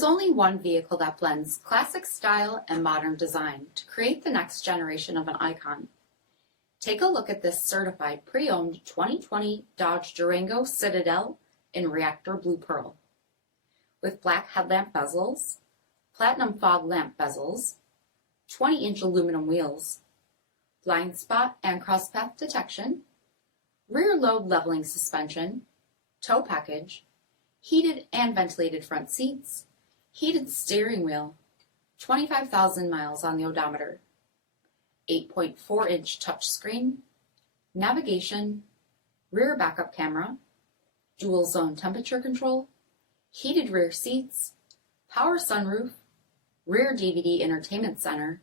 There's only one vehicle that blends classic style and modern design to create the next generation of an icon. Take a look at this certified pre-owned 2020 Dodge Durango Citadel in Reactor Blue Pearl. With black headlamp bezels, platinum fog lamp bezels, 20-inch aluminum wheels, blind spot and crosspath detection, rear load leveling suspension, tow package, heated and ventilated front seats, heated steering wheel, 25,000 miles on the odometer, 8.4-inch touchscreen, navigation, rear backup camera, dual zone temperature control, heated rear seats, power sunroof, rear DVD entertainment center,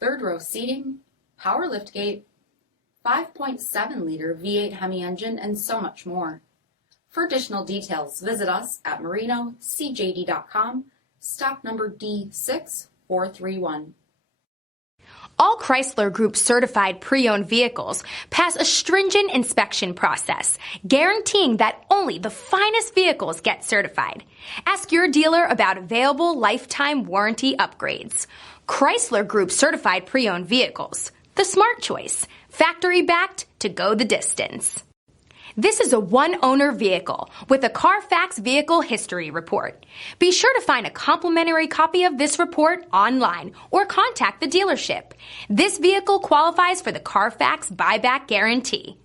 third row seating, power liftgate, 5.7-liter V8 HEMI engine, and so much more. For additional details, visit us at marinocjd.com, stock number D6431. All Chrysler Group certified pre-owned vehicles pass a stringent inspection process, guaranteeing that only the finest vehicles get certified. Ask your dealer about available lifetime warranty upgrades. Chrysler Group certified pre-owned vehicles, the smart choice, factory backed to go the distance. This is a one-owner vehicle with a CARFAX vehicle history report. Be sure to find a complimentary copy of this report online or contact the dealership. This vehicle qualifies for the CARFAX buyback guarantee.